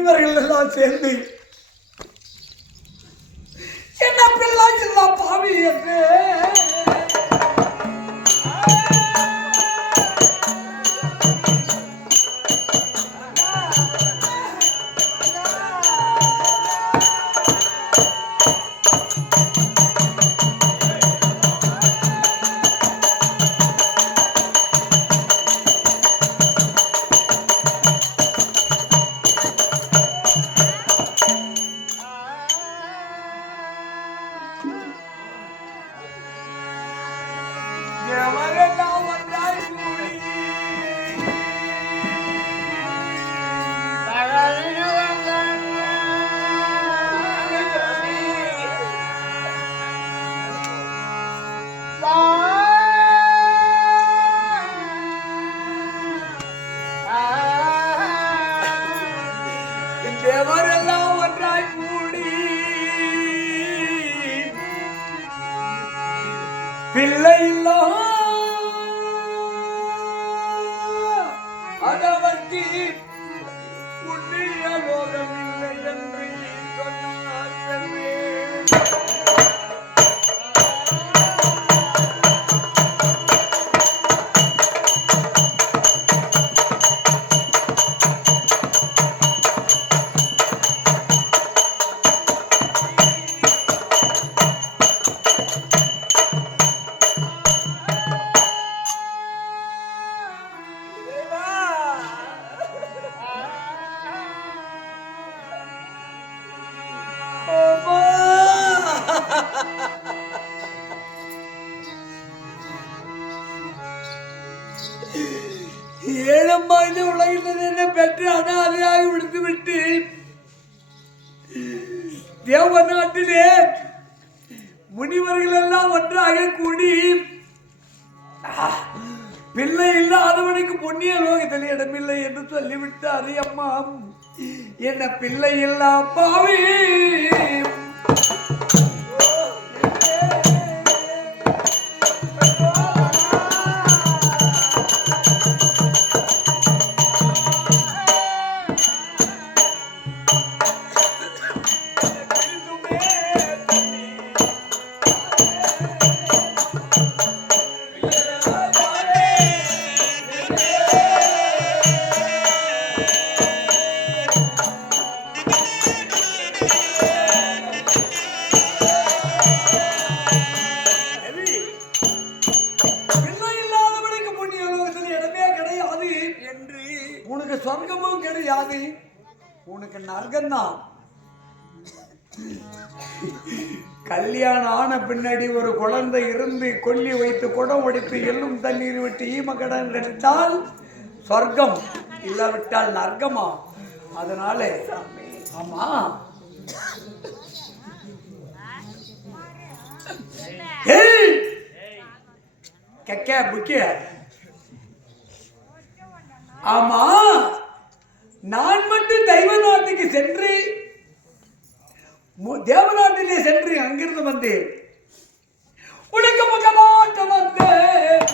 இவர்கள் எல்லாம் சேர்ந்து என்ன பிள்ளை எல்லாம் பாவி என்று தேவரெல்லாம் ஒன்றாய் கூடி பிள்ளை இல்லா அதவர்த்தி புண்ணிய லோகம் இல்லை என்று சொன்னார்கள். ஏழம்மா இந்த உலகத்தில் என்ன பெற்று அனாதையாக விடுத்துவிட்டு தேவ நாட்டிலே முனிவர்கள் எல்லாம் ஒன்றாக கூடி பிள்ளை இல்லாதவனுக்கு புண்ணிய லோகத்தில் இடமில்லை என்று சொல்லிவிட்டாரு. அம்மா என்ன பிள்ளை இல்லா பாவி சொர்க்கமும் கிடையாது, உனக்கு நரகம்தான். கல்யாணம் ஆன பின்னாடி ஒரு குழந்தை இருந்து கொல்லி வைத்து குடம் ஒடித்து எள்ளும் தண்ணீர் விட்டு ஈமக்கடன் கிடைத்தால் சொர்க்கம், இல்லாவிட்டால் நரகமா. அதனால ஆமா கெக்க புக்கிய ஆமா நான் மட்டும் தெய்வ நாட்டுக்கு சென்று தேவநாட்டிலே சென்று அங்கிருந்து வந்தேன். உனக்கு முகமாட்ட வந்தேன்.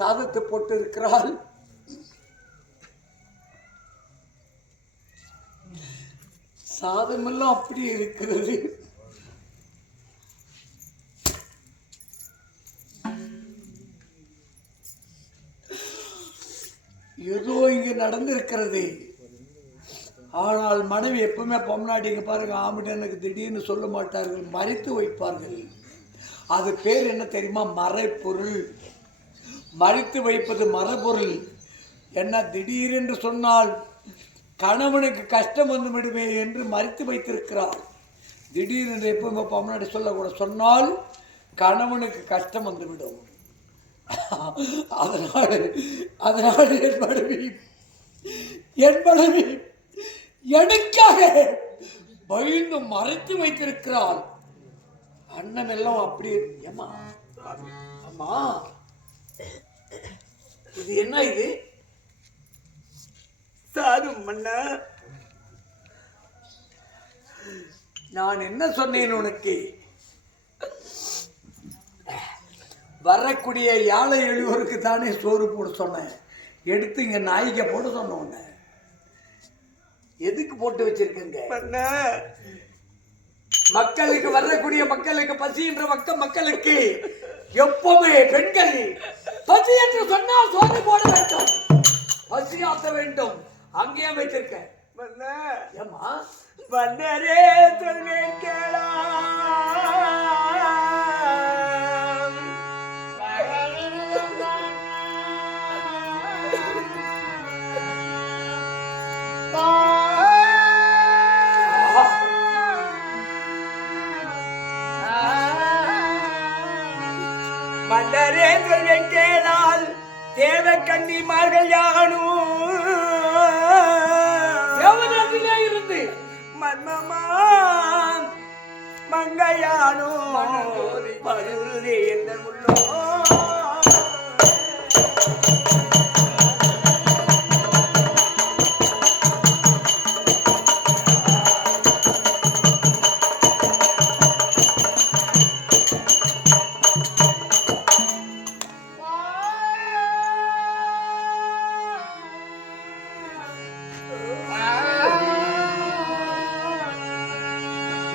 சாதத்தை போட்டு இருக்கிறாள். சாதமெல்லாம் அப்படி இருக்கிறது. ஏதோ இங்க நடந்திருக்கிறது. ஆனால் மனைவி எப்பவுமே பொம்னாட்டிங்க பாருங்க, ஆமிடனுக்கு திடீர்னு சொல்ல மாட்டார்கள், மறைத்து வைப்பார்கள். அது பேர் என்ன தெரியுமா? மறைப்பொருள். மறைத்து வைப்பது மறைப்பொருள். என்ன திடீரென்று சொன்னால் கணவனுக்கு கஷ்டம் வந்து விடுமே என்று மறைத்து வைத்திருக்கிறார். திடீரென்று எப்பவுமே பொம்னாட்டி சொல்லக்கூட, சொன்னால் கணவனுக்கு கஷ்டம் வந்துவிடும். அதனால் என் மனைவி எனக்காக பயந்து மறைத்து வைத்திருக்கிறாள். அண்ணன் எல்லாம் அப்படி. ஏமா அம்மா, இது என்ன? இது சாதும் மன்னா, நான் என்ன சொன்னேன் உனக்கு? வரக்கூடிய யாழை எழுவோருக்கு தானே சோறு போட சொன்னேன். எடுத்து இங்க நாய்க்க போட சொன்ன. எதுக்கு போட்டு வச்சிருக்கீங்க? மக்களுக்கு, வரக்கூடிய மக்களுக்கு, பசின்ற மக்களுக்கு எப்பவுமே பெண்கள் பசி என்று சொன்னால் சோறு போட வேண்டும், பசி ஆத்த வேண்டும். அங்கேயே வைத்திருக்க. ஏமா வந்தரே சொல்வேன் கேளா, மன்னரே சொல்வேன் கேளால் தேவ கன்னிமார்கள் யானும் தேவநாட்டிலே இருந்து மன்மமா மங்கையானும் பருதி என்ற முள்ளோ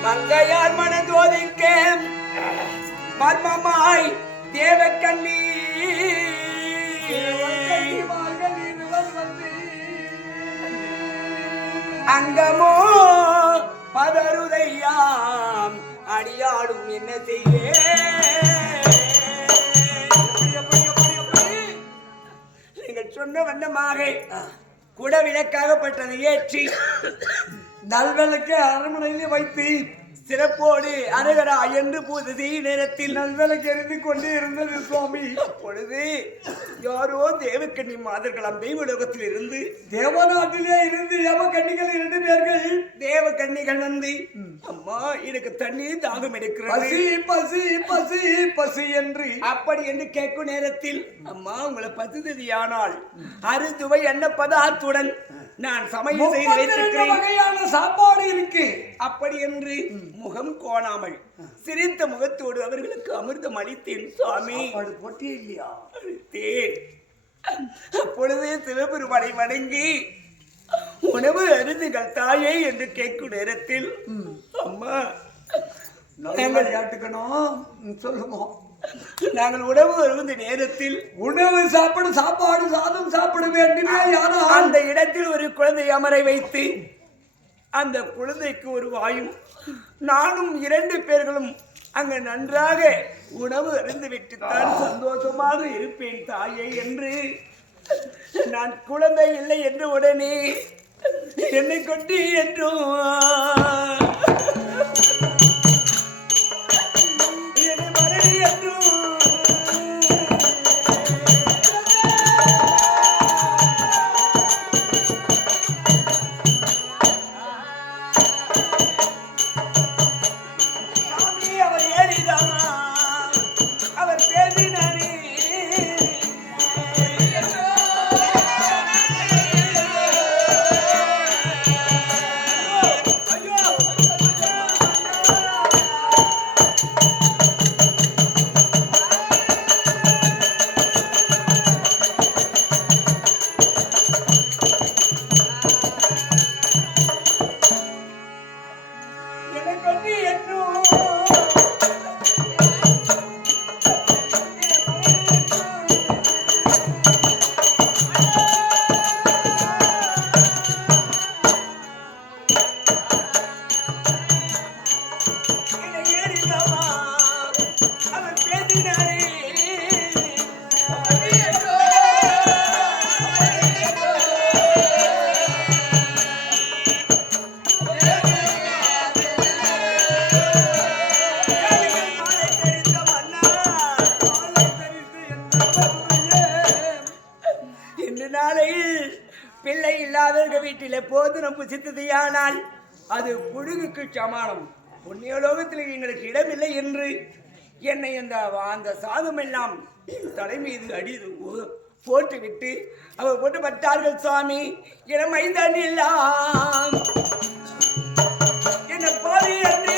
மங்கையார் மனதோதிக்க மர்மமாய் தேவக்கண்ணி அங்கமோ பதறுதையாம் அடியாடும் என்ன செய்ய? நீங்கள் சொன்ன வண்ணமாக குடவிளக்காகப்பட்டதை ஏற்றி நல்விளக்கு அரண்மனையிலே வைத்து சிறப்போடு அருகரா என்று பூஜை நேரத்தில் நல்விளக்கு எரிந்து கொண்டே இருந்தது சுவாமி. அப்பொழுது யாரோ தேவக்கண்ணி மாதர்கள் அம்பைவலோகத்தில் இருந்து, தேவநாட்டிலே இருந்து தேவக்கண்ணிகள் 2 பேர்கள் தேவக்கண்ணிகள் வந்து, அம்மா எனக்கு தண்ணீர் தாகம் எடுக்கிறது, பசி பசி பசி பசி என்று அப்படி என்று கேட்கும் நேரத்தில், அம்மா உங்களை பசிததியானால் அறுதுவை எண்ண பதார்த்துடன் நான் சமையல் செய்து வைத்திருக்கிறேன், வகையான சாப்பாடு இருக்கு அப்படி என்று முகம் கோணாமல் சிரித்த முகத்தோடு அவர்களுக்கு அமிர்தம் அளித்தேன் சுவாமி. போட்டே இல்லையா? அளித்தேன். அப்பொழுது சிவபெருமானை வணங்கி உணவு அருந்துகள் தாயே என்று கேட்கும் நேரத்தில், அம்மா நாங்கள் கேட்டுக்கணும் சொல்லுவோம். நாங்கள் உணவு அருந்த நேரத்தில் உணவு சாப்பாடு சாதம் சாப்பிட வேண்டுமே. அந்த இடத்தில் ஒரு குழந்தை அமரை வைத்து அந்த குழந்தைக்கு ஒரு வாயும் நானும் 2 பேர்களும் அங்கு நன்றாக உணவு அருந்து விட்டுத்தான் சந்தோஷமாக இருப்பேன் தாயே என்று நான் குழந்தை இல்லை என்று உடனே என்னை கொண்டு என்றும் ஐயோ வகையில் பிள்ளை இல்லாதவர்கள் வீட்டில் எப்போது நம்ம புசித்ததையானால் அது புழுகுக்கு சமானம். புண்ணியலோகத்தில் எங்களுக்கு இடமில்லை என்று என்னை அந்த சாதம் எல்லாம் தலை மீது அடிது போட்டுவிட்டு அவர் போட்டு பட்டார்கள். சுவாமி என மைந்தான் எல்லாம் என்ன பாவி என்று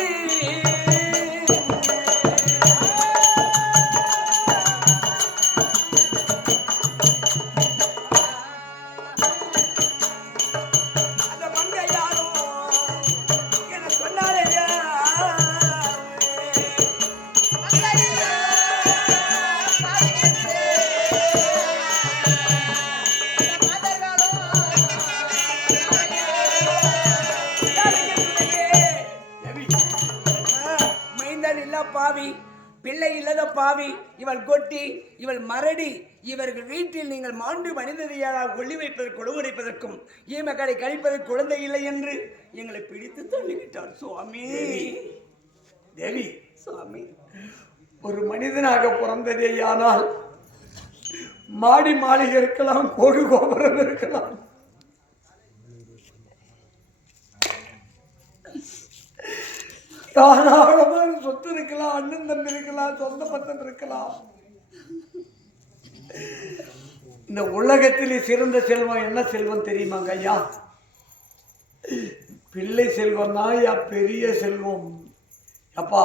பாவி, பிள்ளை இல்லத பாவி, இவள் கொட்டி, இவள் மரடி, இவர்கள் வீட்டில் நீங்கள் மாண்டு மனிததையால் கொள்ளி வைப்பதற்கு கொடுமுடைப்பதற்கும் ஈமக்களை கழிப்பதற்கு குழந்தை இல்லை என்று எங்களை பிடித்து தள்ளிவிட்டார். சுவாமி தேவி, சுவாமி ஒரு மனிதனாக பிறந்ததேயானால் மாடி மாளிகை இருக்கலாம், கோடு கோபுரம் இருக்கலாம், தாராளமான சொத்து இருக்கலாம், அண்ணன் தம்பி இருக்கலாம், சொந்த பந்தம் இருக்கலாம். இந்த உலகத்திலே சிறந்த செல்வம் என்ன செல்வம் தெரியுமாங்க ஐயா? பிள்ளை செல்வம் தான் ஐயா பெரிய செல்வம். அப்பா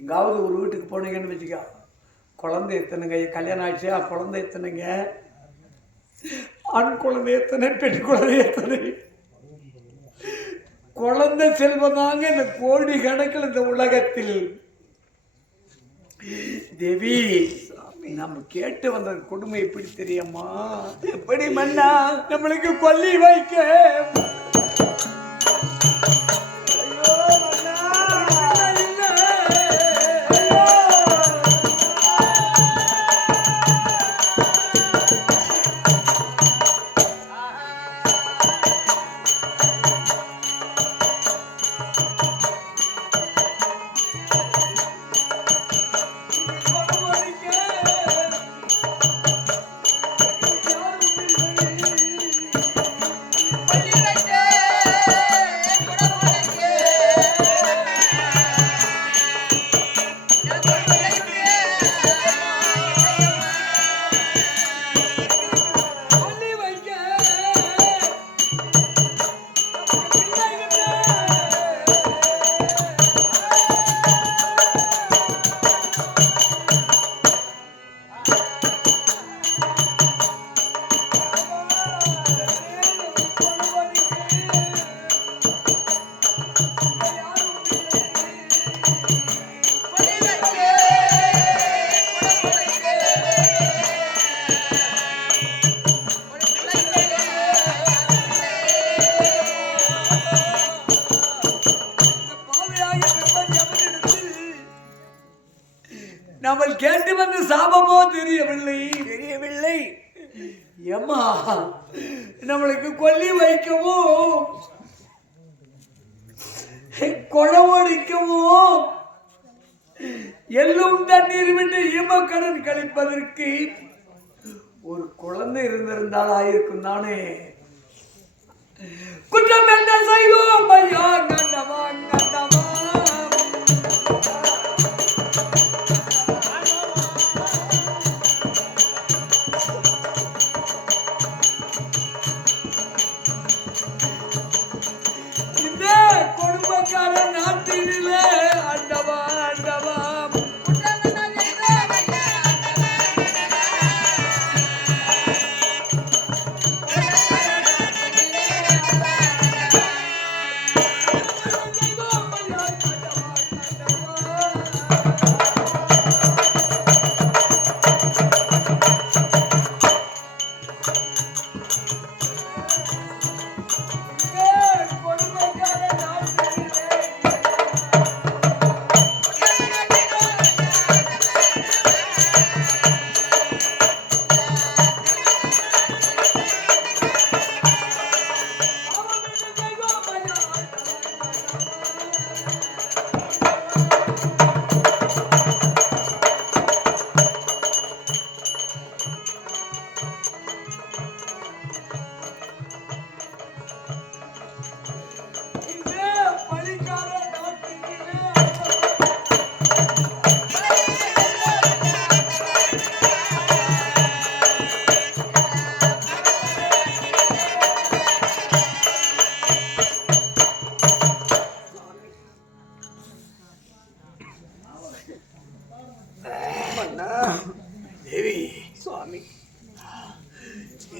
எங்காவது ஒரு வீட்டுக்கு போனீங்கன்னு வச்சுக்கா, குழந்தை எத்தனைங்க, கல்யாணம் ஆயிடுச்சா, குழந்தை எத்தனைங்க, ஆண் குழந்தை எத்தனை, பெண் குழந்தை எத்தனை, குழந்தை செல்வம் தாங்க இந்த கோடி கணக்கில் இந்த உலகத்தில். தேவி, நம்ம கேட்டு வந்த கொடுமை எப்படி தெரியுமா? எப்படி மன்னா நம்மளுக்கு கொல்லி வைக்க நம்ம கேட்டு வந்து சாபமோ தெரியவில்லை. ஏம்மா நம்மளுக்கு கொல்லி வைக்கவும் கொடவடிக்கவும் எல்லும் தண்ணீர் விட்டு ஈமக்கடன் கழிப்பதற்கு ஒரு குழந்தை இருந்திருந்தால் ஆயிருக்கும் தானே. குற்றம் என்ன செய்தோம் ஐயா? கண்டவா கண்டவா நாட்டிலே அண்டவா அண்டவா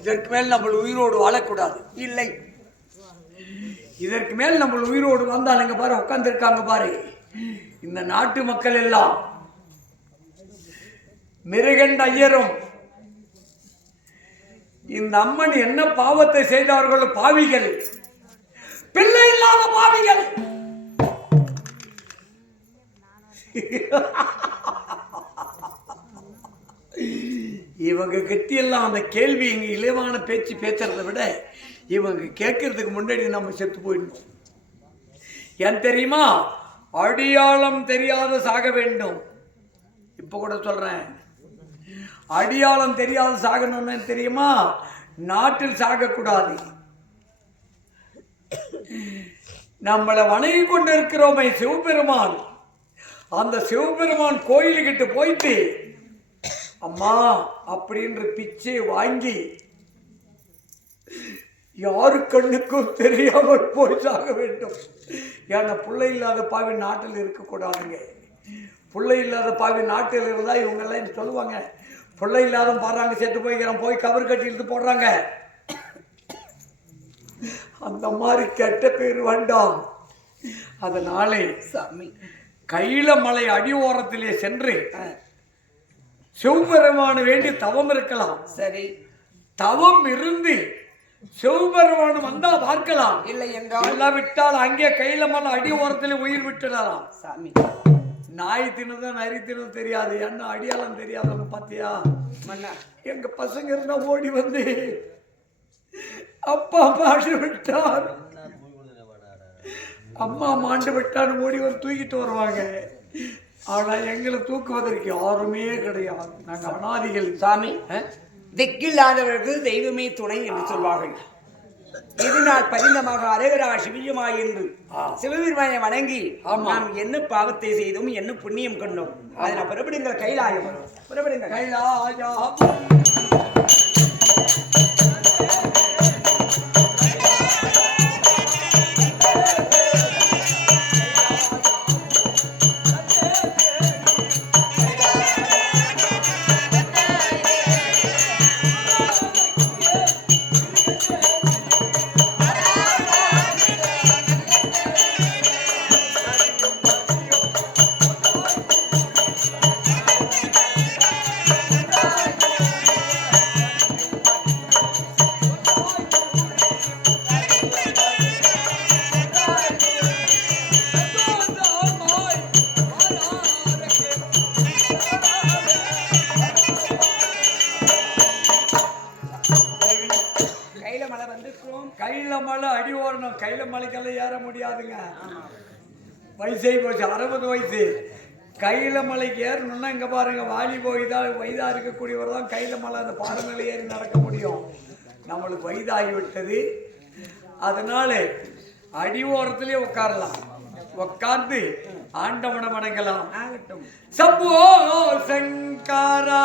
இதற்கு மேல் நம்ம உயிரோடு வாழக்கூடாது. இல்லை, இதற்கு மேல் நம்ம உயிரோடு வந்தால் இங்க பாரு உட்கார்ந்து இருக்காங்க பாரு இந்த நாட்டு மக்கள் எல்லாம் மிருகண்ட ஐயரும் இந்த அம்மன் என்ன பாவத்தை செய்தார்களோ பாவிகள், பிள்ளை இல்லாத பாவிகள். இவங்க கிட்டியெல்லாம் அந்த கேள்வி இங்க இலவான பேச்சு பேசுறதை விட இவங்க கேட்கறதுக்கு முன்னாடி நம்ம செத்து போயிடணும். ஏன் தெரியுமா? அடியாளம் தெரியாத சாக வேண்டும். இப்ப கூட சொல்றேன், அடியாளம் தெரியாத சாகணும்னு தெரியுமா? நாட்டில் சாகக்கூடாது. நம்மளை வணங்கி கொண்டு இருக்கிறோமே சிவபெருமான், அந்த சிவபெருமான் கோயிலுக்கிட்ட போயிட்டு அம்மா அப்படின்ற பிச்சை வாங்கி யாரு கண்ணுக்கும் தெரியாமல் போய் சாக வேண்டும். ஏன்னா பிள்ளை இல்லாத பாவி நாட்டில் இருக்கக்கூடாதுங்க. பிள்ளை இல்லாத பாவி நாட்டில் இருந்தால் இவங்கெல்லாம் சொல்லுவாங்க, பிள்ளை இல்லாத பாடுறாங்க செத்து போய்க்கிறான், போய் கவர் கட்டி இழுத்து போடுறாங்க. அந்த மாதிரி கெட்ட பேர் வேண்டாம். அதனாலே சாமி கைலமலை அடி ஓரத்திலே சென்று சிவபெருமான வேண்டி தவம் இருக்கலாம். சரி, தவம் இருந்து சிவபெருமான் வந்தா பார்க்கலாம். இல்லை என்றால் இல்லாவிட்டால் அங்கே கைலமலை அடி ஓரத்திலே உயிர் விட்டுடலாம். சாமி நாய் தின்னதோ நரி தின்னதோ தெரியாது, என்ன அடியாளம் தெரியாதவங்க பாத்தியா? மன்னா எங்க பசங்க இருந்தா ஓடி வந்து அப்பா மாண்டு விட்டார், அம்மா மாண்டு விட்டான்னு ஓடி வந்து தூக்கிட்டு வருவாங்க. ஆனா எங்களை தூக்குவதற்கு யாருமே கிடையாது. நாங்க அனாதிகள். சாமி, திக்கில்லாதவர்களுக்கு தெய்வமே துணை என்று சொல்வார்கள். இதனால் பரிந்தமாக அரைகரா சிவியமாய் என்று சிவபெருமானை வணங்கி நாம் என்ன பாவத்தை செய்தோம், என்ன புண்ணியம் கொண்டோம், அதனால் புறப்படுங்கள் கைலாயம், புறப்படுங்கள் கைலாயம். கைலமலை அடி ஓரணும். கைலமலைக்கெல்லாம் ஏற முடியாதுங்க, வயசாகி போச்சு, 60 வயசு. கைலமலைக்கு ஏறணும்னா இங்க பாருங்க, வாலி வயதா இருக்கக்கூடியவர் தான் கைலமலை அந்த பாறைமலை ஏறி நடக்க முடியும். நம்மளுக்கு வயதாகிவிட்டது. அதனால அடி ஓரத்திலே உட்காரலாம், உட்கார்ந்து ஆண்டவனை வணங்கலாம். ஆகட்டும். சம்போ சங்கரா